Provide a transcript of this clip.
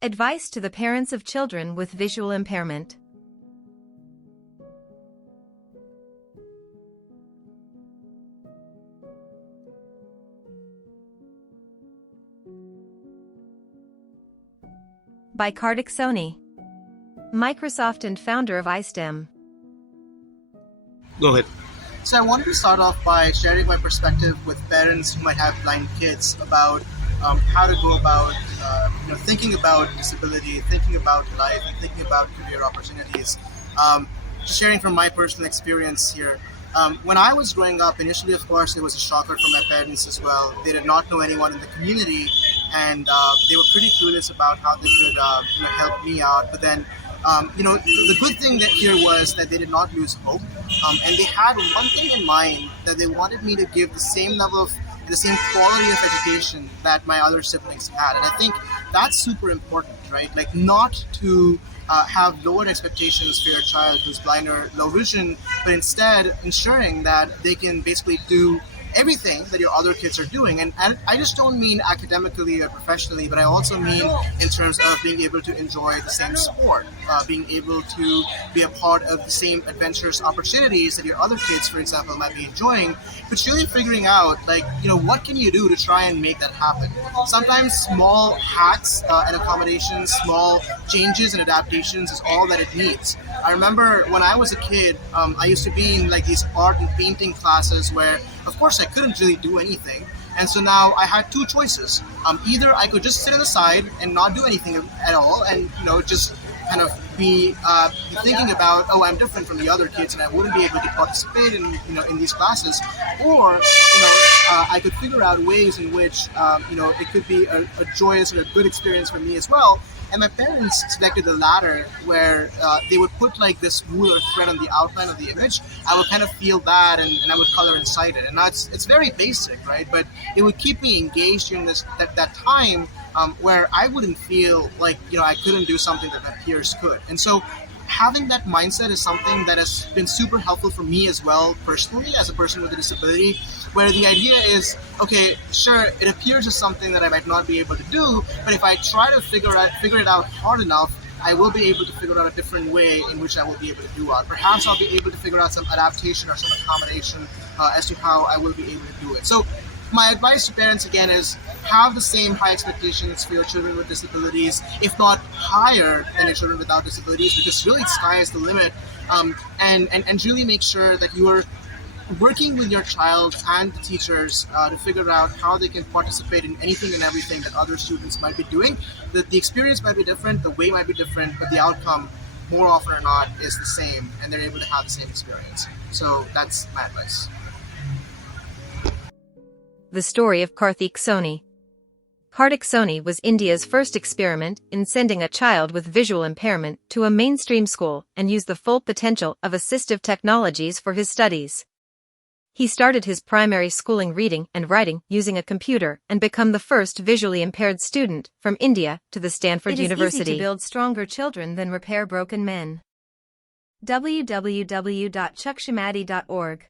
Advice to the parents of children with visual impairment. By Kartik Sawhney, Microsoft and founder of iSTEM. Go ahead. So I wanted to start off by sharing my perspective with parents who might have blind kids about how to go about thinking about disability, thinking about life, and thinking about career opportunities. Sharing from my personal experience here. When I was growing up, initially, of course, it was a shocker for my parents as well. They did not know anyone in the community, and they were pretty clueless about how they could help me out. But then, the good thing that here was that they did not lose hope, and they had one thing in mind, that they wanted me to give the same quality of education that my other siblings had. And I think that's super important, right? Like, not to have lower expectations for your child who's blind or low vision, but instead ensuring that they can basically do everything that your other kids are doing. And I just don't mean academically or professionally, but I also mean in terms of being able to enjoy the same sport, being able to be a part of the same adventurous opportunities that your other kids, for example, might be enjoying, but really figuring out, what can you do to try and make that happen? Sometimes small hacks and accommodations, small changes and adaptations is all that it needs. I remember when I was a kid, I used to be in these art and painting classes where, of course, I couldn't really do anything. And so now I had two choices. Either I could just sit on the side and not do anything at all, and just kind of be thinking about, oh, I'm different from the other kids and I wouldn't be able to participate in these classes, or I could figure out ways in which it could be a joyous or a good experience for me as well. And my parents selected the latter, where they would put this wool or thread on the outline of the image. I would kind of feel that, and I would color inside it. And now it's very basic, right? But it would keep me engaged during that time where I wouldn't feel like I couldn't do something that my peers could. And so having that mindset is something that has been super helpful for me as well, personally, as a person with a disability, where the idea is, okay, sure, it appears as something that I might not be able to do, but if I try to figure it out hard enough, I will be able to figure out a different way in which I will be able to do it. Perhaps I'll be able to figure out some adaptation or some accommodation as to how I will be able to do it. So my advice to parents, again, is have the same high expectations for your children with disabilities, if not higher than your children without disabilities, because really sky is the limit, and really make sure that you are working with your child and the teachers to figure out how they can participate in anything and everything that other students might be doing. The experience might be different, the way might be different, but the outcome, more often or not, is the same, and they're able to have the same experience. So that's my advice. The story of Kartik Sawhney. Kartik Sawhney was India's first experiment in sending a child with visual impairment to a mainstream school and used the full potential of assistive technologies for his studies. He started his primary schooling reading and writing using a computer and became the first visually impaired student from India to the Stanford University. It is easy to build stronger children than repair broken men. www.chuckshamati.org